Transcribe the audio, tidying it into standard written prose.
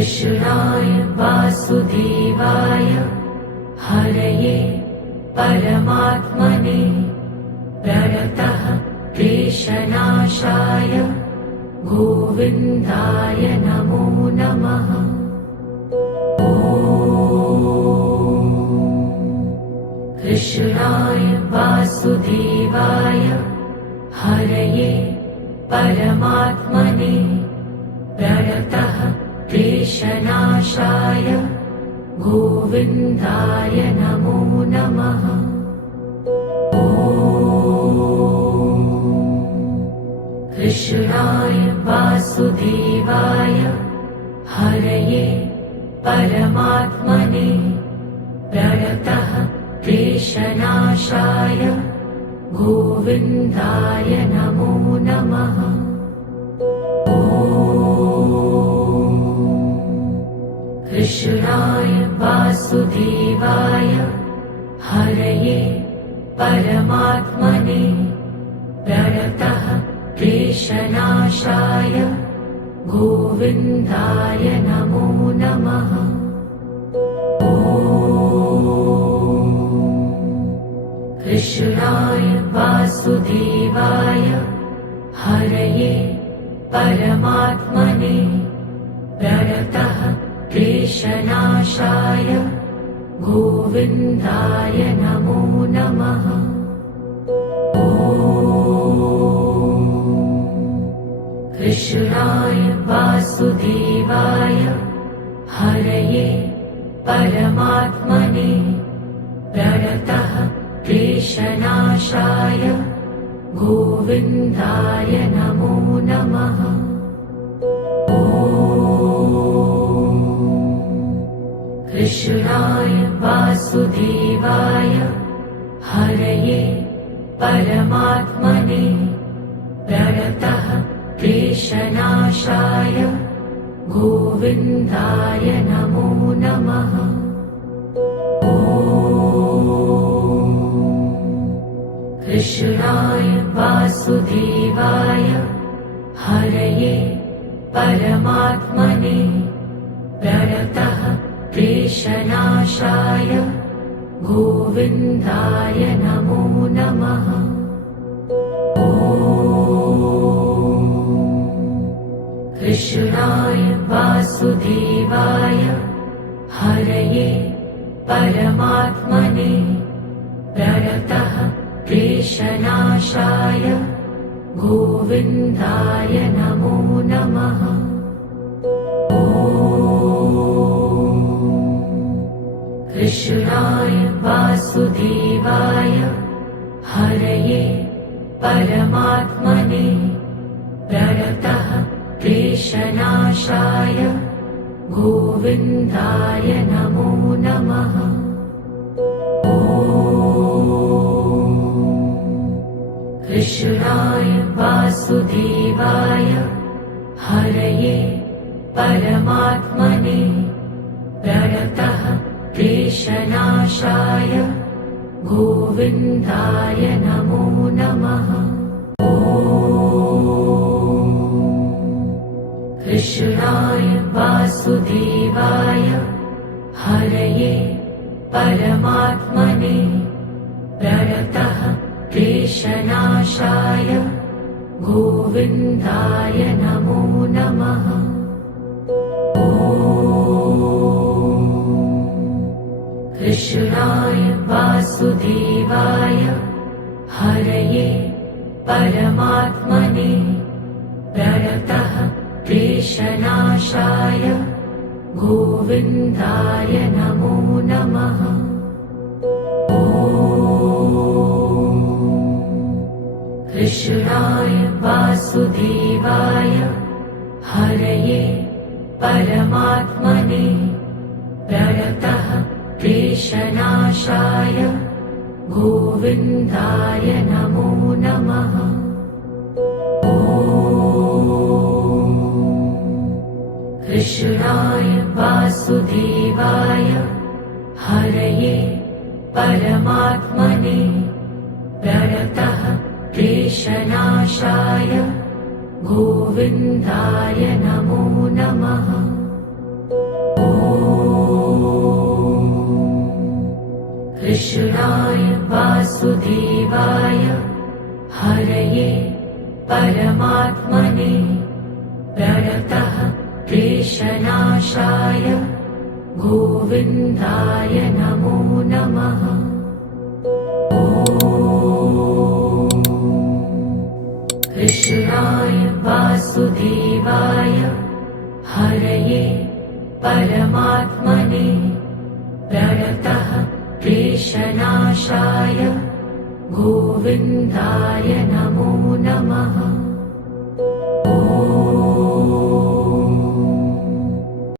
कृष्णाय वासुदेवाय हरये परमात्मने प्रणतः क्लेशनाशाय गोविन्दाय नमो नमः। कृष्णाय वासुदेवाय हरये परमात्मने प्रणतः क्लेशनाशाय गोविन्दाय नमो नमः। कृष्णाय वासुदेवाय हरये परमात्मने प्रणतः क्लेशनाशाय गोविन्दाय नमो नमः। कृष्णाय वासुदेवाय हरये परमात्मने प्रणतः क्लेशनाशाय गोविन्दाय नमो नमः। कृष्णाय वासुदेवाय हरये परमात्मने प्रणतः क्लेशनाशाय गोविन्दाय नमो नमः। कृष्णाय वासुदेवाय हरये परमात्मने प्रणतः क्लेशनाशाय गोविन्दाय नमो नमः। कृष्णाय वासुदेवाय हरये परमात्मने प्रणतः क्लेशनाशाय गोविन्दाय नमो नमः। कृष्णाय वासुदेवाय हरये परमात्मने प्रणतः क्लेशनाशाय गोविन्दाय नमो नमः। कृष्णाय वासुदेवाय हरये परमात्मने प्रणतः क्लेशनाशाय गोविन्दाय नमो नमः। कृष्णाय वासुदेवाय हरये परमात्मने प्रणतः क्लेशनाशाय गोविन्दाय नमो नमः। कृष्णाय वासुदेवाय हरये परमात्मने प्रणतः क्लेशनाशाय गोविन्दाय नमो नमः। कृष्णाय वासुदेवाय हरये परमात्मने प्रणतः क्लेशनाशाय गोविन्दाय नमो नमः। कृष्णाय वासुदेवाय हरये परमात्मने प्रणतः क्लेशनाशाय गोविन्दाय नमो नमः। कृष्णाय वासुदेवाय हरये परमात्मने प्रणतः क्लेशनाशाय गोविन्दाय नमो नमः। कृष्णाय वासुदेवाय हरये परमात्मने प्रणतः क्लेशनाशाय गोविन्दाय नमो नमः। कृष्णाय वासुदेवाय हरये परमात्मने प्रणतः क्लेशनाशाय गोविन्दाय नमो नमः। कृष्णाय वासुदेवाय हरये परमात्मने प्रणतः क्लेशनाशाय गोविन्दाय नमो नमः।